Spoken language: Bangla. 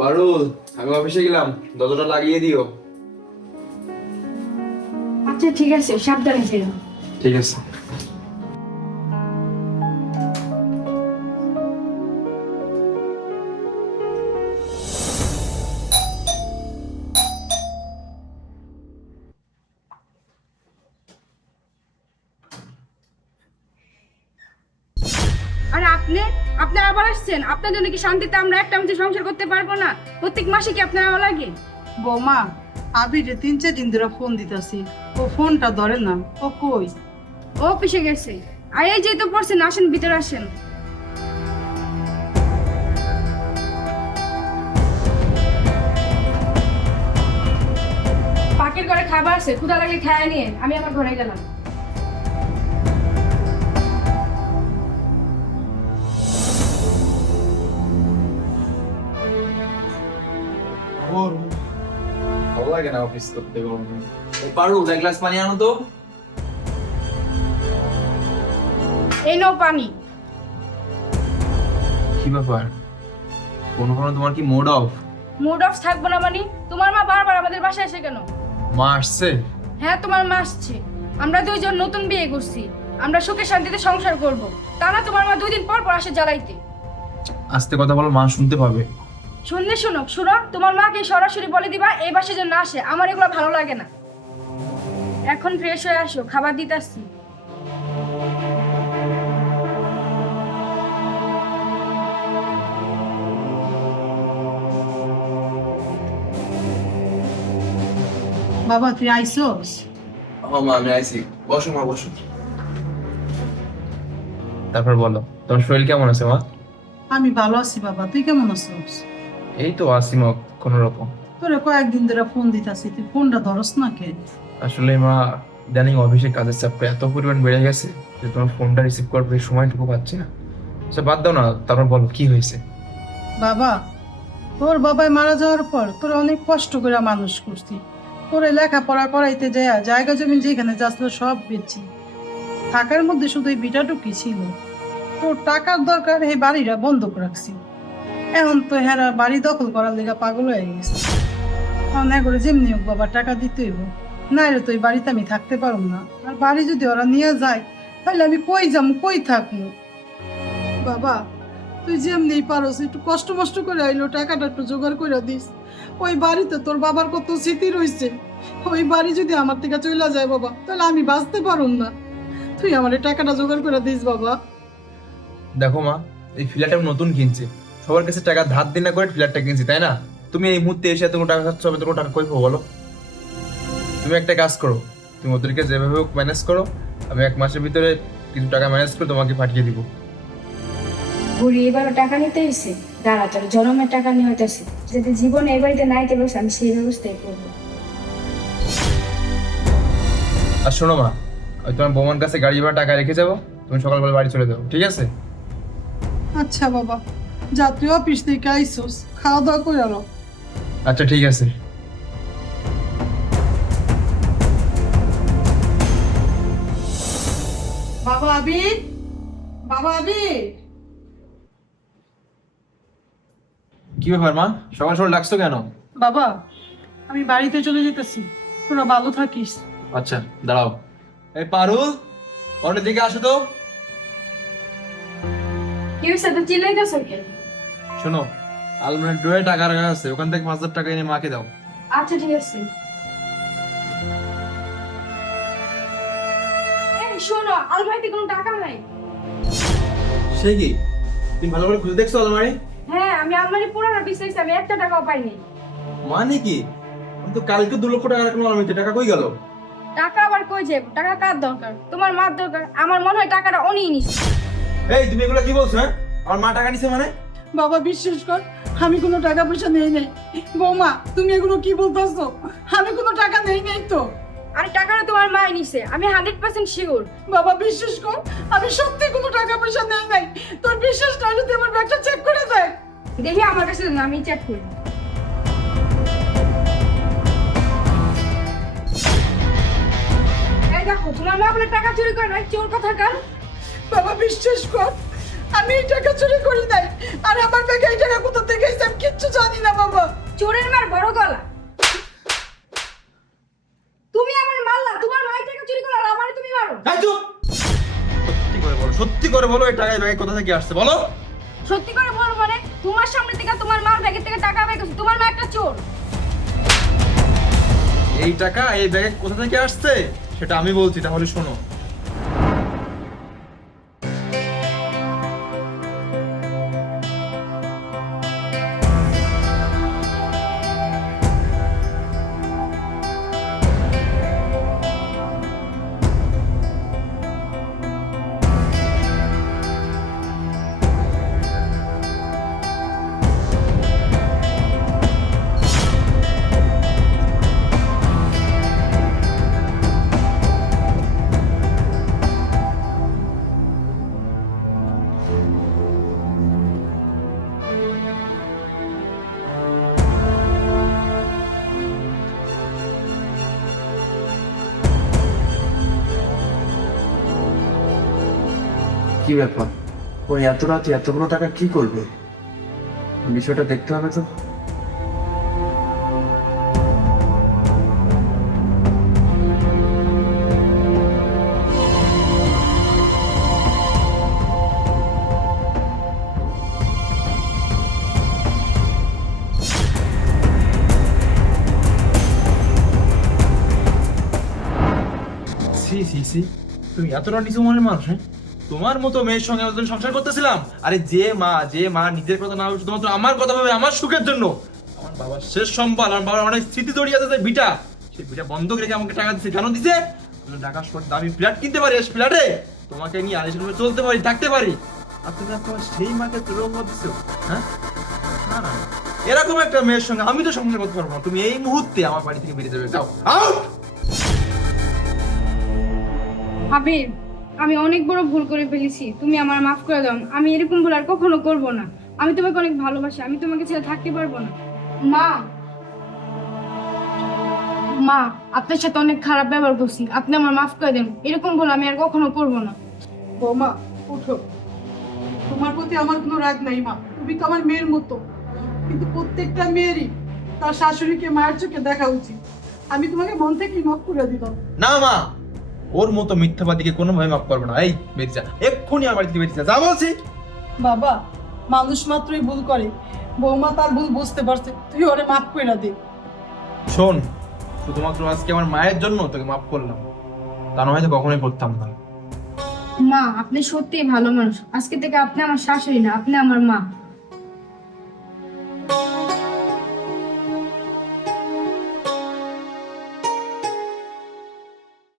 পারুল, আমি অফিসে গেলাম, দরজাটা লাগিয়ে দিও। আচ্ছা ঠিক আছে, সাবধানে যেও। ঠিক আছে। আর আপনি আপনি আবার আসছেন? আপনার জন্য কি শান্তিতে আমরা একটা মাসে সংসার করতে পারবো না? প্রত্যেক মাসে কি আপনার লাগে? বৌমা, আবিরে 3-4 দিন ধরে ফোন দিতেছি, ও ফোনটা ধরে না। ও কই? ও অফিসে গেছে। আর এই যে তো পড়ছেন, আসেন ভিতরে আসেন। পাকের ঘরে খাবার আছে, ক্ষুধা লাগলে খেয়ে নিয়ে আমি আমার ঘরে গেলাম। ভালো লাগে না অফিস করতে গরমে। পারুল, এক গ্লাস পানি আনো তো। এই নাও পানি। কি ব্যাপার, কোনো তোমার কি মুড অফ? মুড অফ থাকবো না মানে? তোমার মা বারবার আমাদের বাসায় আসে কেন? মা আসছে? হ্যাঁ, তোমার মা আসছে। আমরা দুইজন নতুন বিয়ে করছি, আমরা সুখে শান্তিতে সংসার করব। তা না তোমার মা 2 দিন পর পর আসে জ্বালাইতে। আস্তে কথা বলো, মা শুনতে পাবে। শুনলে শুনুক, শুনো, তোমার মাকে সরাসরি বলে দিবা এই বাসায় যেন না আসে। আমার এগুলো ভালো লাগে না। এখন ফ্রেশ হয়ে আসো, খাবার দিতে আসছি। বাবা, তুই আইসোস? ও মা, আমি আইছি। বসো মা, বসো। তারপর বলো, তোমার শরীর কেমন আছে মা? আমি ভালো আছি বাবা, তুই কেমন আছিস? এই তো আছি মা, কোনো রকম। তোরে কয়েকদিন ধরে ফোন দিতেছি, তুই ফোনটা ধরস না কে? আসলে মা, ইদানিং অফিসে কাজের চাপটা এত পরিমাণ বেড়ে গেছে যে তোমার ফোনটা রিসিভ করার পরে সময়টুকু পাচ্ছি না। আচ্ছা বাদ দাও না, তারপর বলো কি হয়েছে। বাবা, তোর বাবাই মারা যাওয়ার পর তোরা অনেক কষ্ট করে মানুষ করছি। তোরে লেখাপড়া করাইতে যায় জায়গা জমি যেখানে যাচ্ছিল সব বেচি। থাকার মধ্যে শুধু এই বিটাটুকি ছিল। তোর টাকার দরকার, এই বাড়িটা বন্ধক রাখছি। এখন তো হেরা বাড়ি দখল করার লেগা পাগল হয়ে গেছে। অনেক করে যেমনি হোক বাবা টাকা দিতে হইব, নাইলে তো এই বাড়িতে আমি থাকতে পারব না। আর বাড়ি যদি ওরা নিয়ে যায় তাহলে আমি কই যাম, কই থাকবো? বাবা, তুই যেমনি পারস একটু কষ্ট মষ্ট করে আইলো টাকাটা একটু জোগাড় করে দিস। ওই বাড়িতে তোর বাবার কত স্মৃতি রয়েছে। ওই বাড়ি যদি আমার থেকে চলে যায় বাবা, তাহলে আমি বাঁচতে পারুম না। তুই আমার এই টাকাটা জোগাড় করে দিস বাবা। দেখো মা, এই ফ্ল্যাটটা নতুন কিনছি, সবার কাছে টাকা ধার দিন না করে ফ্ল্যাটটা কিনছি, তাই না? তুমি এই মুহূর্তে এসে এতগুলো টাকা খাচ্ছ, আমি তোমার টাকা কই পাবো বলো? তুমি একটা কাজ করো, তুমি ওদেরকে যেভাবে হোক ম্যানেজ করো, আমি 1 মাসের ভিতরে কিছু টাকা ম্যানেজ করে তোমাকে পাঠিয়ে দিব। বুড়ি এবারও টাকা নিতে এসে দাঁড়া, তোর জনমের টাকা নিয়ে হইতেছে। যদি জীবনে এই বাড়িতে নাইতে বসে, আমি সেই ব্যবস্থাই করবো। আর শোনো মা, আমি তোমার বোমার কাছে গাড়ি ভাড়া টাকা রেখে যাবো, তুমি সকালবেলা বাড়ি চলে যাও, ঠিক আছে? আচ্ছা বাবা, যাত্রী অফিস থেকে আইসোস, খাওয়া দাওয়া করে আলো। আচ্ছা ঠিক আছে। বাবা আবির, বাবা আবির। কি ব্যাপার মা, সকাল সকাল ডাকছো কেন? বাবা, আমি বাড়িতে চলে যেতেছি, তোরা ভালো থাকিস। আচ্ছা দাঁড়াও। এই পারুল, অন্য দিকে আসো তো। কি হয়েছে, তো চিল্লাইতেছো কেন? শোনো, আলমারির ড্রয়ে টাকা রাখা আছে, ওখান থেকে 5,000 টাকা এনে মাকে দাও। আচ্ছা ঠিক আছে। এই শোনো, আলমারিতে কোনো টাকা নাই। সে কি, তুমি ভালো করে খুঁজে দেখছো আলমারি? হ্যাঁ, আমি আলমারি পুরোটা বিছাইছি, আমি একটা টাকাও পাইনি। মানে কি, আমি তো কালকে 2 লক্ষ টাকা রাখলাম আলমারিতে, টাকা কই গেল? টাকা আবার কই যাবে? টাকা কার দরকার? তোমার মার দরকার। আমার মনে হয় টাকাটা উনিই নিছে। এই তুমি এগুলো কি বলছো? হ্যাঁ, আমার মা টাকা নিছে মানে? বাবা বিশ্বাস কর, আমি কোনো টাকা পয়সা নেই নাই। বৌমা, তুমি এগুলো কি বলতেছো? আমি কোনো টাকা নেই নাই তো। আরে টাকাটা তোমার মাই নিছে, আমি 100% শিওর। বাবা বিশ্বাস কর, আমি সত্যি কোনো টাকা পয়সা নেই নাই। তোর বিশ্বাস না হলে তুই আমার ব্যাগটা চেক করে দেখ। দেখি আমার কাছে না, আমি চেক করি। এই দেখো, তোমার মা বলে টাকা চুরি করে না, চোর কথাকার। বাবা বিশ্বাস কর, আমি এই টাকা চুরি করি নাই। আর আমার ব্যাগে এই টাকা কোথা থেকে এসে আমি কিচ্ছু জানি না বাবা। চোরের মার বড় গলা। তুমি আমার মারলা, তোমার মায়ের টাকা চুরি করলা, আর আমারে তুমি মারো। এই চুপ! সত্যি করে বলো এই টাকা এই ব্যাগে কোথা থেকে আসছে বলো। সত্যি করে বলো মানে তোমার সামনে থেকে তোমার মার ব্যাগের থেকে টাকা বের করছে, তোমার মা একটা চোর। এই টাকা এই ব্যাগে কোথা থেকে আসছে সেটা আমি বলছি, তাহলে শোনো। কি ব্যাপার, ওই এত রাতে এতগুলো টাকা কি করবে? বিষয়টা দেখতে হবে তো। সি সি সি, তুমি এতটা নিচু মনের মানুষ? হ্যাঁ, তোমার মতো মেয়ের সঙ্গে আমি যখন সংসার করতেছিলাম, আরে যে মা নিজের কথা না ভাবে শুধুমাত্র আমার কথা ভাবে আমার সুখের জন্য, আমার বাবার শেষ সম্বল, আমার বাবার অনেক স্মৃতি জড়িয়ে আছে, ভিটা, সেই ভিটা বন্ধক রেখে আমাকে টাকা দিচ্ছে। কেন দিছে? টাকা শর্ট দামি ফ্ল্যাট কিনতে পারি, ফ্ল্যাটে তোমাকে নিয়ে আড়াইশো রুমে চলতে পারি, থাকতে পারি। আর তুমি তোমার সেই মাকে তুলেও দিচ্ছো? হ্যাঁ, না না না। এরকম একটা মেয়ের সঙ্গে আমি তো সংসার করতে পারবো না। তুমি এই মুহূর্তে আমার বাড়ি থেকে বেরিয়ে যাবে, যাও আউট। হাবিব, আমি অনেক বড় ভুল করে ফেলেছি, তুমি আমার মাফ করে দাও। আমি এরকম ভুল আর কখনো করব না। আমি তোমাকে অনেক ভালোবাসি, আমি তোমাকে ছেড়ে থাকতে পারবো না। মা, মা, আপনার সাথে অনেক খারাপ ব্যবহার করছি, আপনি আমার মাফ করে দেন। এরকম ভুল আমি আর কখনো করব না। বৌমা উঠো, তোমার প্রতি আমার কোনো রাগ নাই মা, তুমি তো আমার মেয়ের মতো। কিন্তু প্রত্যেকটা মেয়েরই তার শাশুড়িকে মায়ের চোখে দেখা উচিত। আমি তোমাকে মন থেকে মাফ করে দিলাম। না মা, ওর মতো মিথ্যাবাদীকে কোনোভাবে মাফ করবো না। এই বেরিয়ে যা, এক্ষুনি আমার বাড়ি থেকে বেরিয়ে যা, যা বলছি। বাবা, মানুষ মাত্রই ভুল করে, বৌমা তার ভুল বুঝতে পারছে, তুই ওরে মাফ করে দে। শোন, শুধুমাত্র আজকে আমার মায়ের জন্য তোকে মাফ করলাম, তা নয় তো কখনোই করতাম না। মা, আপনি সত্যিই ভালো মানুষ। আজকে থেকে আপনি আমার শাশুড়ি না, আপনি আমার মা।